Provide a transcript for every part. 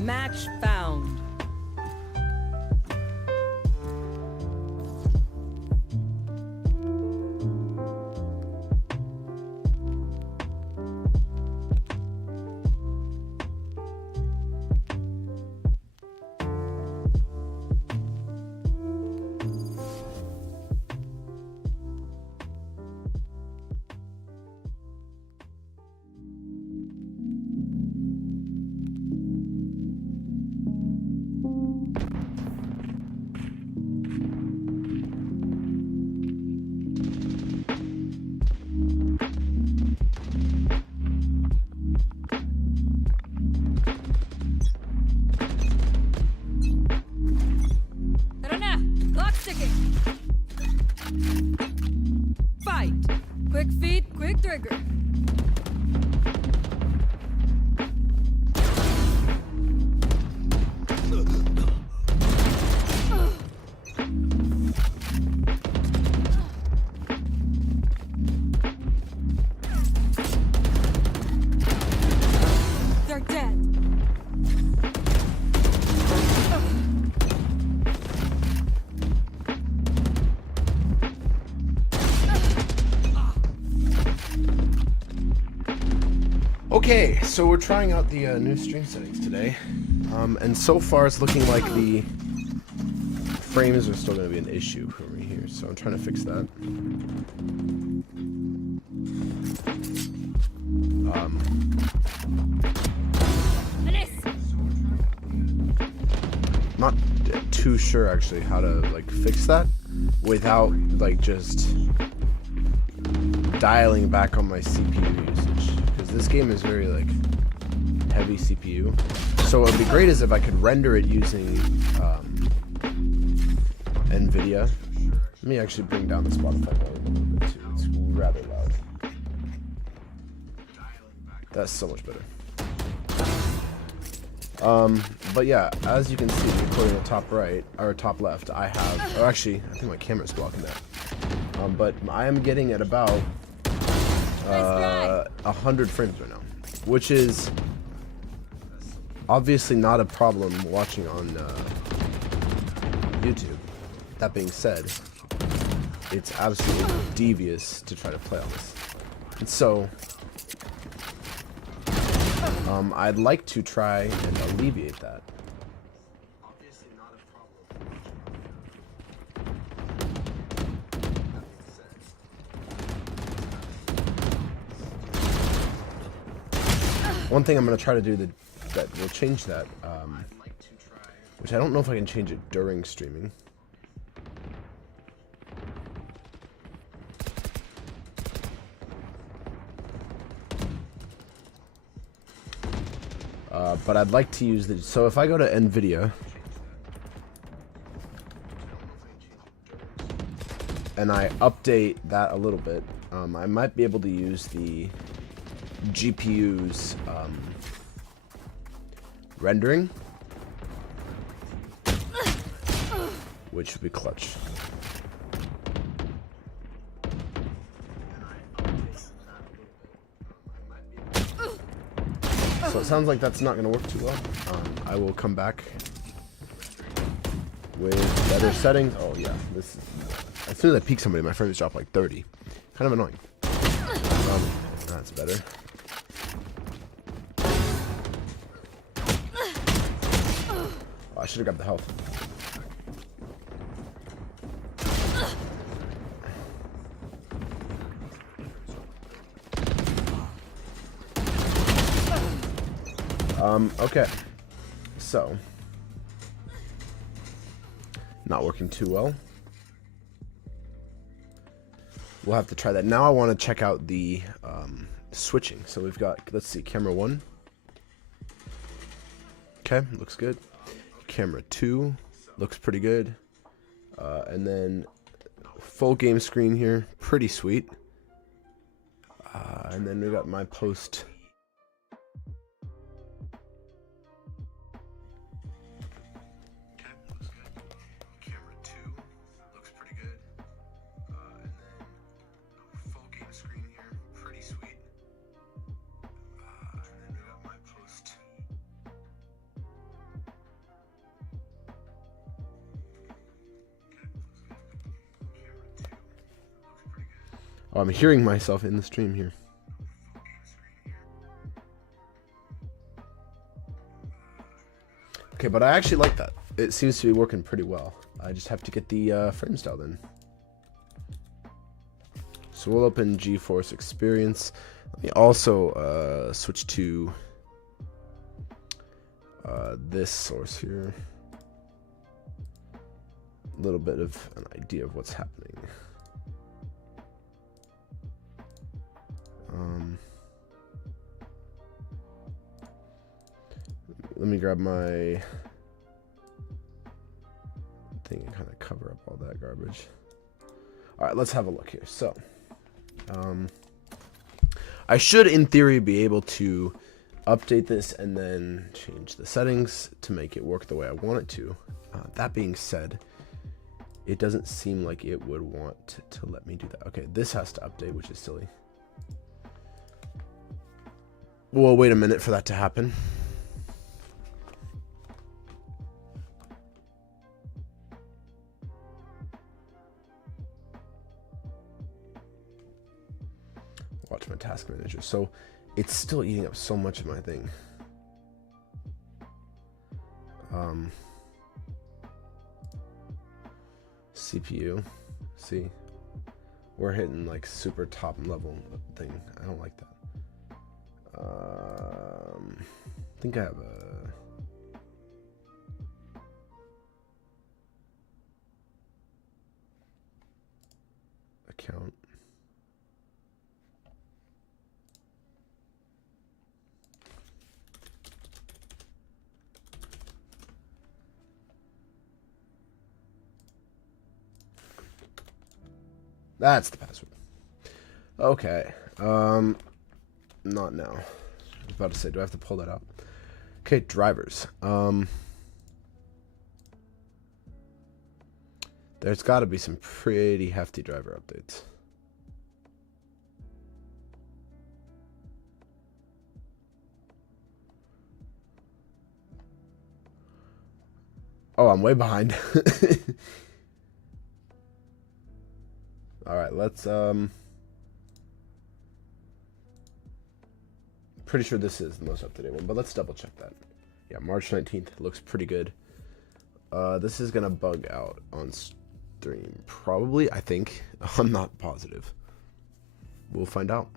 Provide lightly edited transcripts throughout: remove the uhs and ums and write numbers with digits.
Match found. Clock ticking. Fight. Quick feet, quick trigger. They're dead. Okay, so we're trying out the new stream settings today, and so far it's looking like the frames are still going to be an issue for me here, so I'm trying to fix that. Not too sure actually how to like fix that without like just dialing back on my CPU usage. This game is very like heavy CPU, so what would be great is if I could render it using NVIDIA. Let me actually bring down the Spotify volume a little bit too. It's rather loud. That's so much better. But yeah, as you can see, according to the top right or top left, I have. Or actually, I think my camera's blocking that. But I am getting at about 100 frames right now, which is obviously not a problem watching on YouTube. That being said, it's absolutely devious to try to play on this, and so I'd like to try and alleviate that. Obviously not a problem. One thing I'm going to try to do that will change that, which I don't know if I can change it during streaming. But I'd like to use the, so if I go to NVIDIA and I update that a little bit, I might be able to use the GPU's rendering, which would be clutch. So it sounds like that's not going to work too well. I will come back with better settings. Oh yeah, this is, as soon as I peek somebody, my frames drop like 30. Kind of annoying. That's better. Oh, I should have grabbed the health. Okay. So, not working too well. We'll have to try that. Now I want to check out the switching. So we've got, let's see, camera 1. Okay, looks good. Camera 2 looks pretty good. And then full game screen here, pretty sweet. And then we got my post. Oh, I'm hearing myself in the stream here. Okay, but I actually like that. It seems to be working pretty well. I just have to get the frames dialed in. So we'll open GeForce Experience. Let me also switch to this source here. A little bit of an idea of what's happening. Let me grab my thing and kind of cover up all that garbage. All right, let's have a look here. So, I should, in theory, be able to update this and then change the settings to make it work the way I want it to. That being said, it doesn't seem like it would want to let me do that. Okay, this has to update, which is silly. We'll wait a minute for that to happen. Watch my task manager. So it's still eating up so much of my thing. CPU. See, we're hitting like super top level thing. I don't like that. I think I have a account. That's the password. Okay. Not now. I was about to say, do I have to pull that out? Okay, drivers. There's got to be some pretty hefty driver updates. Oh, I'm way behind. All right, let's pretty sure this is the most up-to-date one, but let's double check that. Yeah, March 19th looks pretty good. This is gonna bug out on stream, probably, I think. I'm not positive. We'll find out.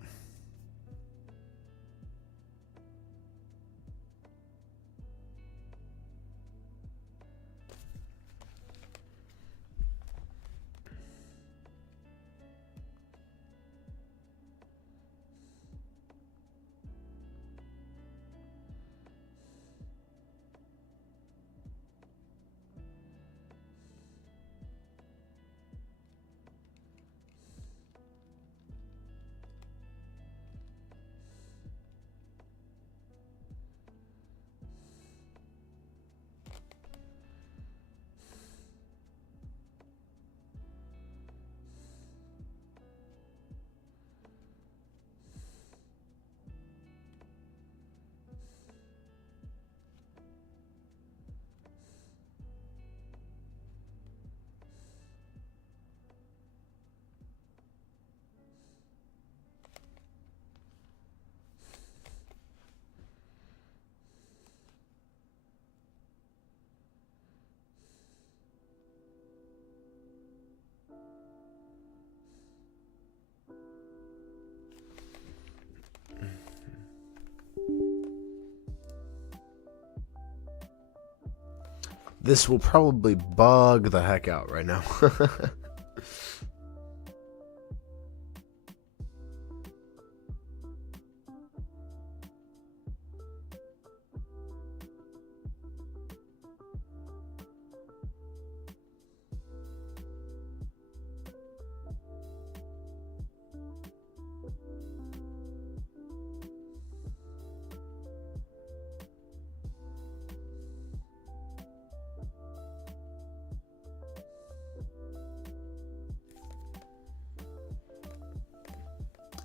This will probably bug the heck out right now.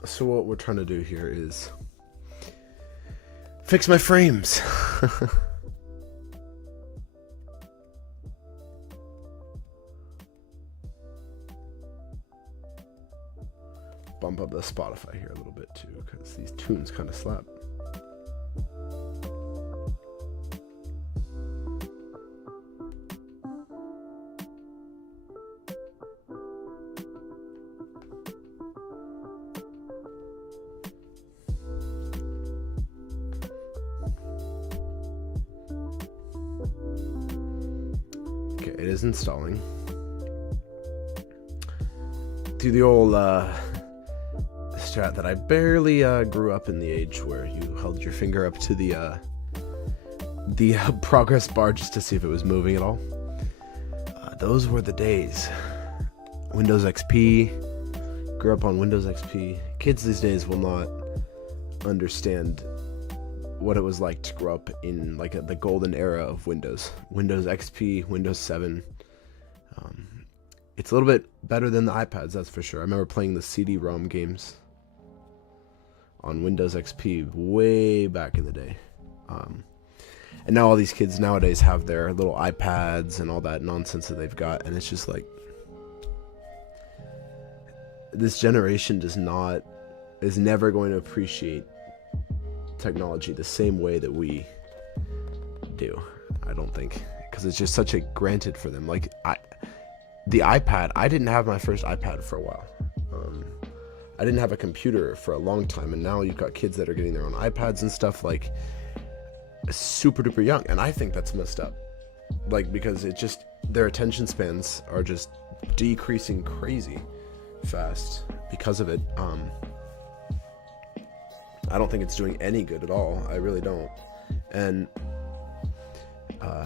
So what we're trying to do here is fix my frames. bump up the Spotify here a little bit too, because these tunes kind of slap. Okay, it is installing. Do the old strat that I barely grew up in the age where you held your finger up to the progress bar just to see if it was moving at all. Those were the days. Windows XP, grew up on Windows XP. Kids these days will not understand what it was like to grow up in like the golden era of Windows. Windows XP, Windows 7. It's a little bit better than the iPads, that's for sure. I remember playing the CD-ROM games on Windows XP way back in the day. And now all these kids nowadays have their little iPads and all that nonsense that they've got, and it's just like, this generation is never going to appreciate technology the same way that we do, I don't think, because it's just such a granted for them. Like, the iPad, I didn't have my first iPad for a while. I didn't have a computer for a long time, and now you've got kids that are getting their own iPads and stuff, like, super duper young, and I think that's messed up. Like, because it just, their attention spans are just decreasing crazy fast because of it. I don't think it's doing any good at all. I really don't. And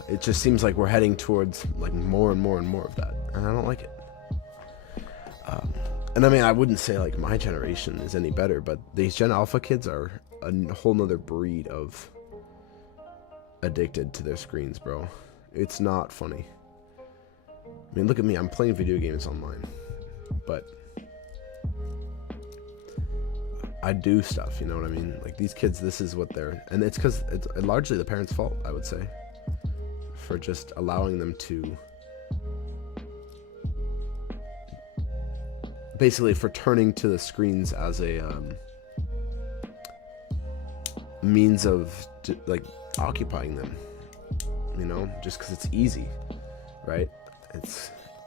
it just seems like we're heading towards like more and more and more of that, and I don't like it. And I mean, I wouldn't say like my generation is any better, but these Gen Alpha kids are a whole nother breed of addicted to their screens, bro. It's not funny. I mean, look at me. I'm playing video games online, but I do stuff, you know what I mean? Like, these kids, this is what they're, and it's because it's largely the parents' fault, I would say, for just allowing them to, basically for turning to the screens as a means of like occupying them, you know, just because it's easy, right? It's